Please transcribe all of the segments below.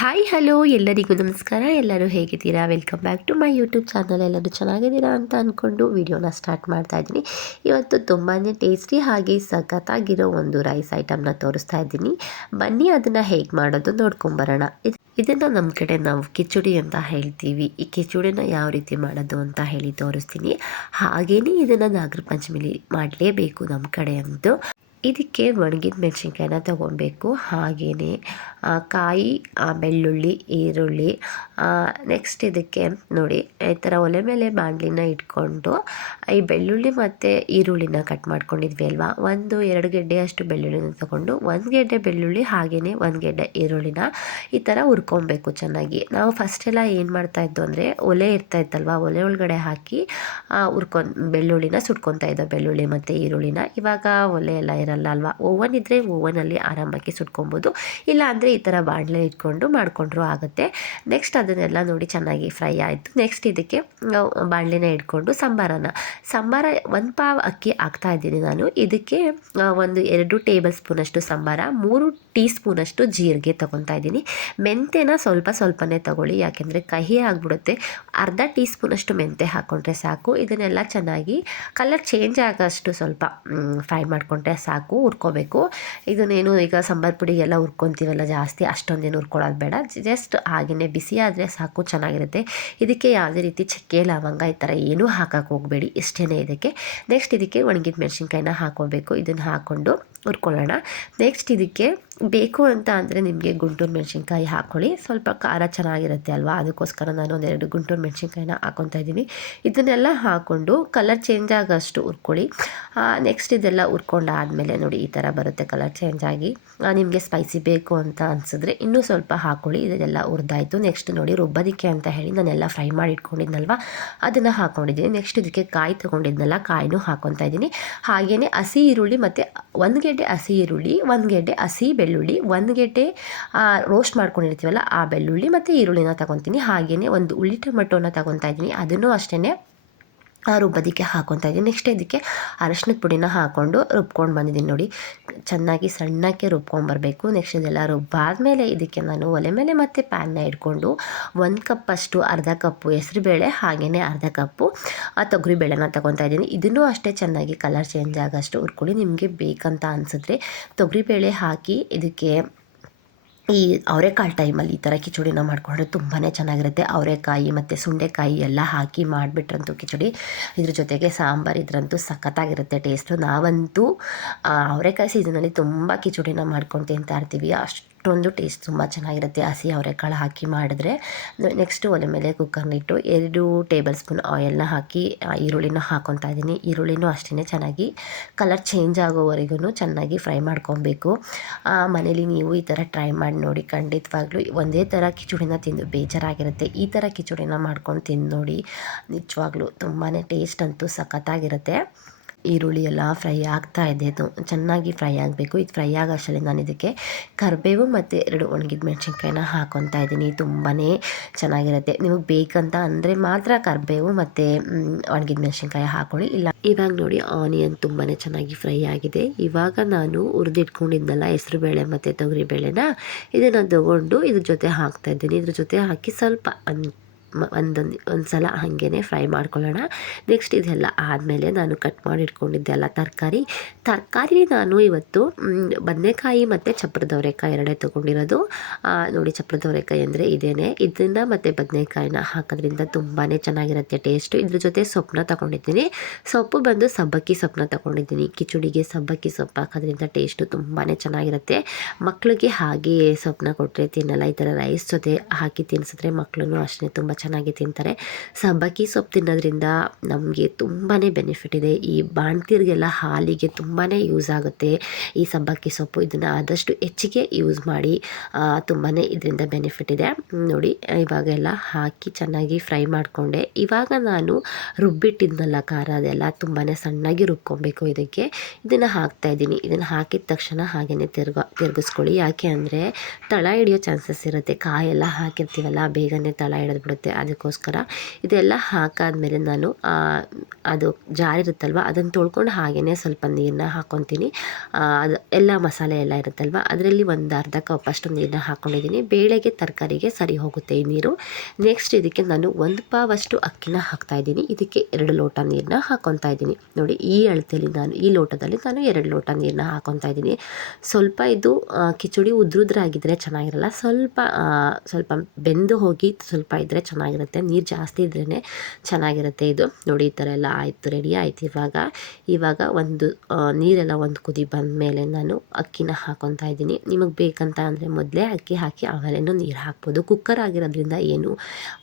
Hi hello ಎಲ್ಲರಿಗೂ ನಮಸ್ಕಾರ. ಎಲ್ಲರೂ ಹೇಗಿದ್ದೀರಾ? Welcome back to my YouTube channel ಎಲ್ಲರೂ ಚೆನ್ನಾಗಿದ್ದೀರಾ ಅಂತ ಅಂದ್ಕೊಂಡು ವಿಡಿಯೋನ ಸ್ಟಾರ್ಟ್ ಮಾಡ್ತಾ ಇದ್ದೀನಿ. ಇವತ್ತು ತುಂಬಾ ಟೇಸ್ಟಿ ಹಾಗೆ ಸಖತ್ತಾಗಿರೋ ಒಂದು ರೈಸ್ ಐಟಮ್ನ ತೋರಿಸ್ತಾ ಇದ್ದೀನಿ. ಬನ್ನಿ, ಅದನ್ನು ಹೇಗೆ ಮಾಡೋದು ನೋಡ್ಕೊಂಬರೋಣ ಇದು, ಇದನ್ನು ನಮ್ಮ ಕಡೆ ನಾವು ಕಿಚುಡಿ ಅಂತ ಹೇಳ್ತೀವಿ. ಈ ಕಿಚುಡಿನ ಯಾವ ರೀತಿ ಮಾಡೋದು ಅಂತ ಹೇಳಿ ತೋರಿಸ್ತೀನಿ. ಹಾಗೇನೇ ಇದನ್ನು ನಾಗರ ಪಂಚಮಿಲಿ ಮಾಡಲೇಬೇಕು ನಮ್ಮ ಕಡೆ ಅಂತೂ ಇದಕ್ಕೆ ಒಣಗಿದ ಮೆಣಸಿನ್ಕಾಯಿನ ತೊಗೊಬೇಕು ಹಾಗೆಯೇ ಕಾಯಿ ಬೆಳ್ಳುಳ್ಳಿ, ಈರುಳ್ಳಿ ನೆಕ್ಸ್ಟ್ ಇದಕ್ಕೆ ನೋಡಿ, ಈ ಥರ ಒಲೆ ಮೇಲೆ ಬಾಣಲಿನ ಇಟ್ಕೊಂಡು, ಈ ಬೆಳ್ಳುಳ್ಳಿ ಮತ್ತು ಈರುಳ್ಳಿನ ಕಟ್ ಮಾಡ್ಕೊಂಡಿದ್ವಿ ಅಲ್ವಾ? ಒಂದು, ಎರಡು ಗೆಡ್ಡೆ ಅಷ್ಟು ಬೆಳ್ಳುಳ್ಳಿನ ತೊಗೊಂಡು, ಒಂದು ಗೆಡ್ಡೆ ಬೆಳ್ಳುಳ್ಳಿ ಹಾಗೆಯೇ ಒಂದು ಗೆಡ್ಡೆ ಈರುಳ್ಳಿನ ಈ ಥರ ಹುರ್ಕೊಬೇಕು ಚೆನ್ನಾಗಿ. ನಾವು ಫಸ್ಟೆಲ್ಲ ಏನು ಮಾಡ್ತಾ ಇದ್ದು ಅಂದರೆ, ಒಲೆ ಇರ್ತಾ ಇತ್ತಲ್ವ, ಒಲೆ ಒಳಗಡೆ ಹಾಕಿ ಹುರ್ಕೊಂಡು ಬೆಳ್ಳುಳ್ಳಿನ ಸುಟ್ಕೊತಾ ಇದ್ದೋ ಬೆಳ್ಳುಳ್ಳಿ ಮತ್ತು ಈರುಳ್ಳಿನ. ಇವಾಗ ಒಲೆ ಎಲ್ಲ ಇರಲ್ಲ ಅಲ್ವಾ? ಓವನ್ ಇದ್ದರೆ ಓವನಲ್ಲಿ ಆರಾಮಾಗಿ ಸುಟ್ಕೊಬೋದು. ಇಲ್ಲ ಅಂದರೆ ಈ ಥರ ಬಾಣಲೆ ಇಟ್ಕೊಂಡು ಮಾಡಿಕೊಂಡ್ರೂ ಆಗುತ್ತೆ. ನೆಕ್ಸ್ಟ್ ಅದನ್ನೆಲ್ಲ ನೋಡಿ ಚೆನ್ನಾಗಿ ಫ್ರೈ ಆಯಿತು. ನೆಕ್ಸ್ಟ್ ಇದಕ್ಕೆ ಬಾಣಲೆನ ಇಟ್ಕೊಂಡು ಸಂಬಾರನ ಸಂಬಾರ ಒಂದು ಪಾವ್ ಅಕ್ಕಿ ಹಾಕ್ತಾ ಇದ್ದೀನಿ ನಾನು. ಇದಕ್ಕೆ ಒಂದು ಎರಡು ಟೇಬಲ್ ಸ್ಪೂನಷ್ಟು ಸಂಬಾರ, ಮೂರು ಟೀ ಸ್ಪೂನಷ್ಟು ಜೀರಿಗೆ ತೊಗೊತಾ ಇದ್ದೀನಿ. ಮೆಂತೆನ ಸ್ವಲ್ಪ ಸ್ವಲ್ಪನೇ ತಗೊಳ್ಳಿ. ಯಾಕೆಂದರೆ ಕಹಿ ಆಗಿಬಿಡುತ್ತೆ. ಅರ್ಧ ಟೀ ಸ್ಪೂನಷ್ಟು ಮೆಂತೆ ಹಾಕ್ಕೊಂಡ್ರೆ ಸಾಕು. ಇದನ್ನೆಲ್ಲ ಚೆನ್ನಾಗಿ, ಕಲರ್ ಚೇಂಜ್ ಆಗೋಷ್ಟು ಸ್ವಲ್ಪ ಫ್ರೈ ಮಾಡಿಕೊಂಡ್ರೆ ಸಾಕು. ಹುರ್ಕೋಬೇಕು ಇದನ್ನೇನು ಈಗ ಸಾಂಬಾರು ಪುಡಿಗೆಲ್ಲ ಹುರ್ಕೊತೀವಲ್ಲ ಜಾಸ್ತಿ, ಅಷ್ಟೊಂದೇನು ಹುರ್ಕೊಳ್ಳೋದು ಬೇಡ. ಜಸ್ಟ್ ಹಾಗೆಯೇ ಬಿಸಿ ಆದರೆ ಸಾಕು, ಚೆನ್ನಾಗಿರುತ್ತೆ. ಇದಕ್ಕೆ ಯಾವುದೇ ರೀತಿ ಚಕ್ಕೆ, ಲವಂಗ ಈ ಥರ ಏನೂ ಹಾಕಕ್ಕೆ ಹೋಗಬೇಡಿ ಇಷ್ಟೇ ಇದಕ್ಕೆ. ನೆಕ್ಸ್ಟ್ ಇದಕ್ಕೆ ಒಣಗಿದ ಮೆಣಸಿನ್ಕಾಯಿನ ಹಾಕೋಬೇಕು ಇದನ್ನು ಹಾಕ್ಕೊಂಡು ಹುರ್ಕೊಳ್ಳೋಣ ನೆಕ್ಸ್ಟ್ ಇದಕ್ಕೆ ಬೇಕು ಅಂತ ಅಂದರೆ ನಿಮಗೆ ಗುಂಟೂರು ಮೆಣಸಿನ್ಕಾಯಿ ಹಾಕ್ಕೊಳ್ಳಿ ಸ್ವಲ್ಪ ಖಾರ ಚೆನ್ನಾಗಿರುತ್ತೆ ಅಲ್ವಾ? ಅದಕ್ಕೋಸ್ಕರ ನಾನು ಒಂದೆರಡು ಗುಂಟೂರು ಮೆಣಸಿನ್ಕಾಯಿನ ಹಾಕೊತಾ ಇದ್ದೀನಿ. ಇದನ್ನೆಲ್ಲ ಹಾಕ್ಕೊಂಡು ಕಲರ್ ಚೇಂಜ್ ಆಗೋಷ್ಟು ಹುರ್ಕೊಳ್ಳಿ. ನೆಕ್ಸ್ಟ್ ಇದೆಲ್ಲ ಹುರ್ಕೊಂಡಾದಮೇಲೆ ನೋಡಿ ಈ ಥರ ಬರುತ್ತೆ ಕಲರ್ ಚೇಂಜ್ ಆಗಿ. ನಿಮಗೆ ಸ್ಪೈಸಿ ಬೇಕು ಅಂತ ಅನಿಸಿದ್ರೆ ಇನ್ನೂ ಸ್ವಲ್ಪ ಹಾಕ್ಕೊಳ್ಳಿ ಇದೆಲ್ಲ ಹುರ್ದಾಯಿತು. ನೆಕ್ಸ್ಟ್ ನೋಡಿ ರುಬ್ಬೋದಕ್ಕೆ ಅಂತ ಹೇಳಿ ನಾನೆಲ್ಲ ಫ್ರೈ ಮಾಡಿ ಇಟ್ಕೊಂಡಿದ್ನಲ್ವ ಅದನ್ನು ಹಾಕ್ಕೊಂಡಿದ್ದೀನಿ ನೆಕ್ಸ್ಟ್ ಇದಕ್ಕೆ ಕಾಯಿ ತೊಗೊಂಡಿದ್ನಲ್ಲ, ಕಾಯಿನೂ ಹಾಕ್ಕೊತಾ ಇದ್ದೀನಿ. ಹಾಗೆಯೇ ಹಸಿ ಈರುಳ್ಳಿ ಮತ್ತು ಒಂದು ಗೆಡ್ಡೆ ಹಸಿ ಈರುಳ್ಳಿ, ಒಂದು ಗೆಡ್ಡೆ ಹಸಿ ಬೆಳ್ಳುಳ್ಳಿ ಒಂದು ಗೆಡ್ಡೆ ರೋಸ್ಟ್ ಮಾಡ್ಕೊಂಡಿರ್ತೀವಲ್ಲ ಆ ಬೆಳ್ಳುಳ್ಳಿ ಮತ್ತು ಈರುಳ್ಳಿನ ತಗೊತೀನಿ. ಹಾಗೆಯೇ ಒಂದು ಉಳ್ಳಿ ಟೊಮೆಟೊನ ತಗೊತಾ ಇದ್ದೀನಿ. ಅದನ್ನು ಅಷ್ಟೇ ರುಬ್ಬೋದಕ್ಕೆ ಹಾಕೊತಾ ಇದ್ದೀನಿ ನೆಕ್ಸ್ಟ್ ಇದಕ್ಕೆ ಅರಶಿನದ ಪುಡಿನ ಹಾಕ್ಕೊಂಡು ರುಬ್ಕೊಂಡು ಬಂದಿದ್ದೀನಿ ನೋಡಿ. ಚೆನ್ನಾಗಿ ಸಣ್ಣಕ್ಕೆ ರುಬ್ಕೊಂಬರ್ಬೇಕು ನೆಕ್ಸ್ಟ್ ಇದೆಲ್ಲ ರುಬ್ಬಾದ್ಮೇಲೆ ಇದಕ್ಕೆ ನಾನು ಒಲೆ ಮೇಲೆ ಮತ್ತೆ ಪ್ಯಾನ್ನ ಇಟ್ಕೊಂಡು ಒಂದು ಕಪ್ಪಷ್ಟು ಅರ್ಧ ಕಪ್ಪು ಹೆಸರುಬೇಳೆ ಹಾಗೆಯೇ ಅರ್ಧ ಕಪ್ಪು ಆ ತೊಗರಿಬೇಳೆನ ತೊಗೊತಾ ಇದ್ದೀನಿ. ಇದನ್ನು ಅಷ್ಟೇ ಚೆನ್ನಾಗಿ ಕಲರ್ ಚೇಂಜ್ ಆಗೋಷ್ಟು ಹುರ್ಕೊಳ್ಳಿ. ನಿಮಗೆ ಬೇಕಂತ ಅನಿಸಿದ್ರೆ ತೊಗರಿಬೇಳೆ ಹಾಕಿ ಇದಕ್ಕೆ ಈ ಅವರೆಕಾಳು ಟೈಮಲ್ಲಿ ಈ ಥರ ಕಿಚಡಿನ ಮಾಡಿಕೊಂಡ್ರೆ ತುಂಬಾ ಚೆನ್ನಾಗಿರುತ್ತೆ. ಅವರೆಕಾಯಿ ಮತ್ತು ಸುಂಡೆಕಾಯಿ ಎಲ್ಲ ಹಾಕಿ ಮಾಡಿಬಿಟ್ರಂತೂ ಕಿಚಡಿ, ಇದ್ರ ಜೊತೆಗೆ ಸಾಂಬಾರು ಇದ್ರಂತೂ ಸಖತ್ತಾಗಿರುತ್ತೆ ಟೇಸ್ಟು ನಾವಂತೂ ಅವರೆಕಾಯಿ ಸೀಸನಲ್ಲಿ ತುಂಬ ಕಿಚಡಿನ ಮಾಡ್ಕೊಂಡು ತಿಂತಾ ಇರ್ತೀವಿ. ಅಷ್ಟೊಂದು ಟೇಸ್ಟ್ ತುಂಬ ಚೆನ್ನಾಗಿರುತ್ತೆ. ಹಸಿ ಅವರೆಕಾಳು ಹಾಕಿ ಮಾಡಿದ್ರೆ. ನೆಕ್ಸ್ಟು ಒಲೆ ಮೇಲೆ ಕುಕ್ಕರ್ನಿಟ್ಟು ಎರಡು ಟೇಬಲ್ ಸ್ಪೂನ್ ಆಯಿಲ್ನ ಹಾಕಿ ಈರುಳ್ಳಿನ ಹಾಕೊತಾ ಇದ್ದೀನಿ. ಈರುಳ್ಳಿನೂ ಅಷ್ಟೇ ಚೆನ್ನಾಗಿ ಕಲರ್ ಚೇಂಜ್ ಆಗೋವರೆಗೂ ಚೆನ್ನಾಗಿ ಫ್ರೈ ಮಾಡ್ಕೊಬೇಕು. ಮನೇಲಿ ನೀವು ಈ ಥರ ಟ್ರೈ ಮಾಡಿ ನೋಡಿ, ಖಂಡಿತವಾಗ್ಲೂ ಒಂದೇ ಥರ ಕಿಚುಡಿನ ತಿಂದು ಬೇಜಾರಾಗಿರುತ್ತೆ. ಈ ಥರ ಕಿಚುಡಿನ ಮಾಡ್ಕೊಂಡು ತಿಂದು ನೋಡಿ, ನಿಜವಾಗ್ಲೂ ತುಂಬಾ ಟೇಸ್ಟ್ ಅಂತೂ ಸಖತ್ತಾಗಿರುತ್ತೆ. ಈರುಳ್ಳಿ ಎಲ್ಲ ಫ್ರೈ ಆಗ್ತಾ ಇದೆ. ಚೆನ್ನಾಗಿ ಫ್ರೈ ಆಗಬೇಕು. ಇದು ಫ್ರೈ ಆಗೋ ಅಷ್ಟರಲ್ಲಿ ನಾನು ಇದಕ್ಕೆ ಕರಿಬೇವು ಮತ್ತು ಎರಡು ಒಣಗಿದ ಮೆಣಸಿನ್ಕಾಯಿನ ಹಾಕೊತಾ ಇದ್ದೀನಿ. ತುಂಬಾ ಚೆನ್ನಾಗಿರುತ್ತೆ. ನಿಮಗೆ ಬೇಕಂತ ಅಂದರೆ ಮಾತ್ರ ಕರಿಬೇವು ಮತ್ತು ಒಣಗಿದ ಮೆಣಸಿನ್ಕಾಯಿ ಹಾಕೊಳ್ಳಿ. ಇಲ್ಲ, ಇವಾಗ ನೋಡಿ ಆನಿಯನ್ ತುಂಬಾ ಚೆನ್ನಾಗಿ ಫ್ರೈ ಆಗಿದೆ. ಇವಾಗ ನಾನು ಹುರಿದಿಟ್ಕೊಂಡಿದ್ದಲ್ಲ ಹೆಸರು ಬೇಳೆ ಮತ್ತು ತೊಗರಿಬೇಳೆನ. ಇದನ್ನು ತಗೊಂಡು ಇದ್ರ ಜೊತೆ ಹಾಕ್ತಾ ಇದ್ದೀನಿ. ಇದ್ರ ಜೊತೆ ಹಾಕಿ ಸ್ವಲ್ಪ ಒಂದೊಂದು ಒಂದು ಸಲ ಹಾಗೇ ಫ್ರೈ ಮಾಡ್ಕೊಳ್ಳೋಣ. ನೆಕ್ಸ್ಟ್ ಇದೆಲ್ಲ ಆದಮೇಲೆ ನಾನು ಕಟ್ ಮಾಡಿ ಇಟ್ಕೊಂಡಿದ್ದೆ ಅಲ್ಲ ತರಕಾರಿ. ತರಕಾರಿ ನಾನು ಇವತ್ತು ಬದನೆಕಾಯಿ ಮತ್ತು ಚಪ್ರದವರೆಕಾಯಿ ಎರಡೇ ತೊಗೊಂಡಿರೋದು. ನೋಡಿ ಚಪ್ರದವರೆಕಾಯಿ ಅಂದರೆ ಇದೇನೆ. ಇದನ್ನು ಮತ್ತು ಬದನೆಕಾಯಿನ ಹಾಕೋದ್ರಿಂದ ತುಂಬಾ ಚೆನ್ನಾಗಿರುತ್ತೆ ಟೇಸ್ಟು ಇದ್ರ ಜೊತೆ ಸೊಪ್ಪನ್ನ ತೊಗೊಂಡಿದ್ದೀನಿ. ಸೊಪ್ಪು ಬಂದು ಸಬ್ಬಕ್ಕಿ ಸೊಪ್ಪನ್ನ ತೊಗೊಂಡಿದ್ದೀನಿ. ಕಿಚುಡಿಗೆ ಸಬ್ಬಕ್ಕಿ ಸೊಪ್ಪು ಹಾಕೋದ್ರಿಂದ ಟೇಸ್ಟು ತುಂಬಾ ಚೆನ್ನಾಗಿರುತ್ತೆ. ಮಕ್ಕಳಿಗೆ ಹಾಗೆ ಸೊಪ್ಪನ್ನ ಕೊಟ್ಟರೆ ತಿನ್ನಲ್ಲ, ಈ ಥರ ರೈಸ್ ಜೊತೆ ಹಾಕಿ ತಿನ್ಸಿದ್ರೆ ಮಕ್ಕಳು ಅಷ್ಟೇ ತುಂಬ ಚೆನ್ನಾಗಿ ತಿಂತಾರೆ. ಸಬ್ಬಕ್ಕಿ ಸೊಪ್ಪು ತಿನ್ನೋದ್ರಿಂದ ನಮಗೆ ತುಂಬಾ ಬೆನಿಫಿಟ್ ಇದೆ. ಈ ಬಾಣ್ತಿರ್ಗೆಲ್ಲ ಹಾಲಿಗೆ ತುಂಬಾ ಯೂಸ್ ಆಗುತ್ತೆ. ಈ ಸಬ್ಬಕ್ಕಿ ಸೊಪ್ಪು ಇದನ್ನು ಆದಷ್ಟು ಹೆಚ್ಚಿಗೆ ಯೂಸ್ ಮಾಡಿ ತುಂಬಾ ಇದರಿಂದ ಬೆನಿಫಿಟ್ ಇದೆ. ನೋಡಿ ಇವಾಗೆಲ್ಲ ಹಾಕಿ ಚೆನ್ನಾಗಿ ಫ್ರೈ ಮಾಡಿಕೊಂಡೆ. ಇವಾಗ ನಾನು ರುಬ್ಬಿಟ್ಟಿದ್ನಲ್ಲ ಖಾರ, ಅದೆಲ್ಲ ತುಂಬಾ ಸಣ್ಣಾಗಿ ರುಬ್ಕೊಬೇಕು ಇದಕ್ಕೆ. ಇದನ್ನು ಹಾಕ್ತಾ ಇದ್ದೀನಿ. ಇದನ್ನು ಹಾಕಿದ ತಕ್ಷಣ ಹಾಗೆಯೇ ತಿರ್ಗ, ತಿರ್ಗಿಸ್ಕೊಳ್ಳಿ. ಯಾಕೆ ಅಂದರೆ ತಳ ಹಿಡಿಯೋ ಚಾನ್ಸಸ್ ಇರುತ್ತೆ. ಕಾಯೆಲ್ಲ ಹಾಕಿರ್ತೀವಲ್ಲ, ಬೇಗನೆ ತಳ ಹಿಡಿದ್ಬಿಡುತ್ತೆ. ಚೆನ್ನಾಗಿರುತ್ತೆ ಅದಕ್ಕೋಸ್ಕರ ಇದೆಲ್ಲ ಹಾಕಾದ್ಮೇಲೆ ನಾನು ಅದು ಜಾರಿರುತ್ತಲ್ವ? ಅದನ್ನು ತೊಳ್ಕೊಂಡು ಹಾಗೆಯೇ ಸ್ವಲ್ಪ ನೀರನ್ನ ಹಾಕ್ಕೊತೀನಿ. ಅದು ಎಲ್ಲ ಮಸಾಲೆ ಎಲ್ಲ ಇರುತ್ತಲ್ವ? ಅದರಲ್ಲಿ ಒಂದು ಅರ್ಧ ಕಪ್ ಅಷ್ಟು ನೀರನ್ನ ಹಾಕ್ಕೊಂಡಿದ್ದೀನಿ. ಬೇಳೆಗೆ, ತರಕಾರಿಗೆ ಸರಿ ಹೋಗುತ್ತೆ ಈ ನೀರು. ನೆಕ್ಸ್ಟ್ ಇದಕ್ಕೆ ನಾನು ಒಂದು ಪಾವಷ್ಟು ಅಕ್ಕಿನ ಹಾಕ್ತಾ ಇದ್ದೀನಿ. ಇದಕ್ಕೆ ಎರಡು ಲೋಟ ನೀರನ್ನ ಹಾಕ್ಕೊತಾ ಇದ್ದೀನಿ. ನೋಡಿ, ಈ ಅಳತೆಯಲ್ಲಿ ನಾನು, ಈ ಲೋಟದಲ್ಲಿ ನಾನು ಎರಡು ಲೋಟ ನೀರನ್ನ ಹಾಕ್ಕೊತಾ ಇದ್ದೀನಿ. ಸ್ವಲ್ಪ ಇದು ಕಿಚುಡಿ ಉದ್ರುದ್ರಾಗಿದ್ದರೆ ಚೆನ್ನಾಗಿರಲ್ಲ. ಸ್ವಲ್ಪ ಸ್ವಲ್ಪ ಬೆಂದು ಹೋಗಿ ಸ್ವಲ್ಪ ಇದ್ದರೆ ಚೆನ್ನಾಗಿರುತ್ತೆ, ನೀರು ಜಾಸ್ತಿ ಇದ್ರೇ ಚೆನ್ನಾಗಿರುತ್ತೆ ಇದು. ನೋಡಿ, ಈ ಥರ ಎಲ್ಲ ಆಯಿತು ರೆಡಿ ಆಯ್ತು ಇವಾಗ. ಇವಾಗ ಒಂದು ನೀರೆಲ್ಲ ಒಂದು ಕುದಿ ಬಂದ ಮೇಲೆ ನಾನು ಅಕ್ಕಿನ ಹಾಕೊತಾ ಇದ್ದೀನಿ. ನಿಮಗೆ ಬೇಕಂತ ಅಂದರೆ ಮೊದಲೇ ಅಕ್ಕಿ ಹಾಕಿ ಆಮೇಲೆನೂ ನೀರು ಹಾಕ್ಬೋದು. ಕುಕ್ಕರ್ ಆಗಿರೋದ್ರಿಂದ ಏನು,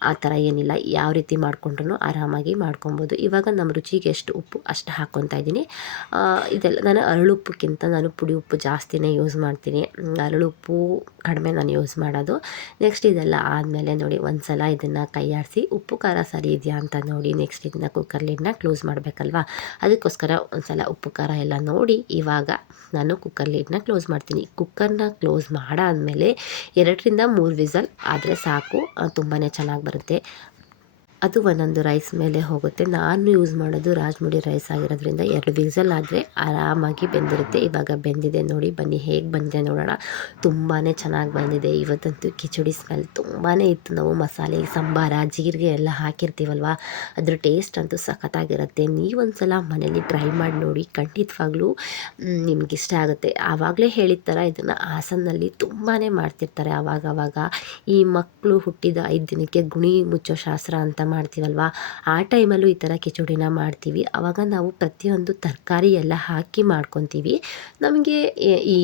ಆ ಥರ ಏನಿಲ್ಲ. ಯಾವ ರೀತಿ ಮಾಡ್ಕೊಂಡ್ರೂ ಆರಾಮಾಗಿ ಮಾಡ್ಕೊಬೋದು. ಇವಾಗ ನಮ್ಮ ರುಚಿಗೆ ಎಷ್ಟು ಉಪ್ಪು, ಅಷ್ಟು ಹಾಕ್ಕೊತಾ ಇದ್ದೀನಿ. ಇದೆಲ್ಲ ನಾನು ಅರಳುಪ್ಪಕ್ಕಿಂತ ನಾನು ಪುಡಿ ಉಪ್ಪು ಜಾಸ್ತಿನೇ ಯೂಸ್ ಮಾಡ್ತೀನಿ. ಅರಳು ಅರಳುಪ್ಪು ಕಡಿಮೆ ನಾನು ಯೂಸ್ ಮಾಡೋದು. ನೆಕ್ಸ್ಟ್ ಇದೆಲ್ಲ ಆದಮೇಲೆ ನೋಡಿ ಒಂದು ಸಲ ಇದನ್ನು ಕೈ ಆಡಿಸಿ ಉಪ್ಪು, ಖಾರ ಸರಿ ಇದೆಯಾ ಅಂತ ನೋಡಿ ನೆಕ್ಸ್ಟ್ ಇದನ್ನ ಕುಕ್ಕರ್ ಲಿಡ್ನ ಕ್ಲೋಸ್ ಮಾಡಬೇಕಲ್ವಾ? ಅದಕ್ಕೋಸ್ಕರ ಒಂದು ಸಲ ಉಪ್ಪು, ಖಾರ ಎಲ್ಲ ನೋಡಿ ಇವಾಗ ನಾನು ಕುಕ್ಕರ್ ಲಿಡ್ನ ಕ್ಲೋಸ್ ಮಾಡ್ತೀನಿ. ಕುಕ್ಕರ್ನ ಕ್ಲೋಸ್ ಮಾಡಾದಮೇಲೆ ಎರಡರಿಂದ ಮೂರು ವಿಸಲ್ ಆದರೆ ಸಾಕು. ತುಂಬಾ ಚೆನ್ನಾಗಿ ಬರುತ್ತೆ. ಅದು ಒಂದೊಂದು ರೈಸ್ ಮೇಲೆ ಹೋಗುತ್ತೆ. ನಾನು ಯೂಸ್ ಮಾಡೋದು ರಾಜ್ಮುಡಿ ರೈಸ್ ಆಗಿರೋದ್ರಿಂದ ಎರಡು ವಿಸಲ್ ಆದರೆ ಆರಾಮಾಗಿ ಬೆಂದಿರುತ್ತೆ. ಇವಾಗ ಬೆಂದಿದೆ ನೋಡಿ, ಬನ್ನಿ ಹೇಗೆ ಬಂದಿದೆ ನೋಡೋಣ. ತುಂಬಾ ಚೆನ್ನಾಗಿ ಬಂದಿದೆ. ಇವತ್ತಂತೂ ಕಿಚಡಿ ಸ್ಮೆಲ್ ತುಂಬಾ ಇತ್ತು. ನಾವು ಮಸಾಲೆ, ಸಂಬಾರ, ಜೀರಿಗೆ ಎಲ್ಲ ಹಾಕಿರ್ತೀವಲ್ವ? ಅದ್ರ ಟೇಸ್ಟ್ ಅಂತೂ ಸಖತ್ತಾಗಿರುತ್ತೆ. ನೀವೊಂದು ಸಲ ಮನೇಲಿ ಟ್ರೈ ಮಾಡಿ ನೋಡಿ, ಖಂಡಿತವಾಗ್ಲೂ ನಿಮ್ಗೆ ಇಷ್ಟ ಆಗುತ್ತೆ. ಆವಾಗಲೇ ಹೇಳಿದ ಥರ ಇದನ್ನು ಹಾಸನ್ನಲ್ಲಿ ತುಂಬಾ ಮಾಡ್ತಿರ್ತಾರೆ. ಆವಾಗ ಆವಾಗ ಈ ಮಕ್ಕಳು ಹುಟ್ಟಿದ ಐದು ದಿನಕ್ಕೆ ಗುಣಿ ಮುಚ್ಚೋ ಶಾಸ್ತ್ರ ಅಂತ ಮಾಡ್ತೀವಲ್ವ? ಆ ಟೈಮಲ್ಲೂ ಈ ಥರ ಕಿಚಡಿನ ಮಾಡ್ತೀವಿ. ಆವಾಗ ನಾವು ಪ್ರತಿಯೊಂದು ತರಕಾರಿ ಎಲ್ಲ ಹಾಕಿ ಮಾಡ್ಕೊತೀವಿ. ನಮಗೆ ಈ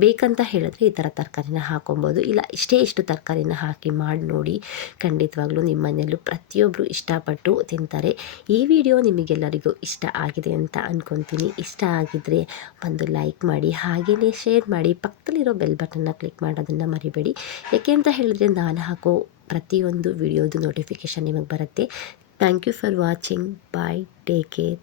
ಬೇಕಂತ ಹೇಳಿದ್ರೆ ಈ ಥರ ತರಕಾರಿನ ಹಾಕೊಬೋದು. ಇಲ್ಲ, ಇಷ್ಟೇ ಇಷ್ಟು ತರಕಾರಿನ ಹಾಕಿ ಮಾಡಿ ನೋಡಿ ಖಂಡಿತವಾಗ್ಲೂ ನಿಮ್ಮ ಮನೆಯಲ್ಲೂ ಪ್ರತಿಯೊಬ್ಬರು ಇಷ್ಟಪಟ್ಟು ತಿಂತಾರೆ. ಈ ವಿಡಿಯೋ ನಿಮಗೆಲ್ಲರಿಗೂ ಇಷ್ಟ ಆಗಿದೆ ಅಂತ ಅಂದ್ಕೊತೀನಿ ಇಷ್ಟ ಆಗಿದ್ದರೆ ಒಂದು ಲೈಕ್ ಮಾಡಿ ಹಾಗೆಯೇ ಶೇರ್ ಮಾಡಿ. ಪಕ್ಕದಲ್ಲಿರೋ ಬೆಲ್ ಬಟನ್ನ ಕ್ಲಿಕ್ ಮಾಡೋದನ್ನು ಮರಿಬೇಡಿ. ಯಾಕೆ ಅಂತ ಹೇಳಿದ್ರೆ ನಾನು ಹಾಕೋ ಪ್ರತಿಯೊಂದು ವಿಡಿಯೋದು ನೋಟಿಫಿಕೇಶನ್ ನಿಮಗೆ ಬರುತ್ತೆ. Thank you for watching bye take care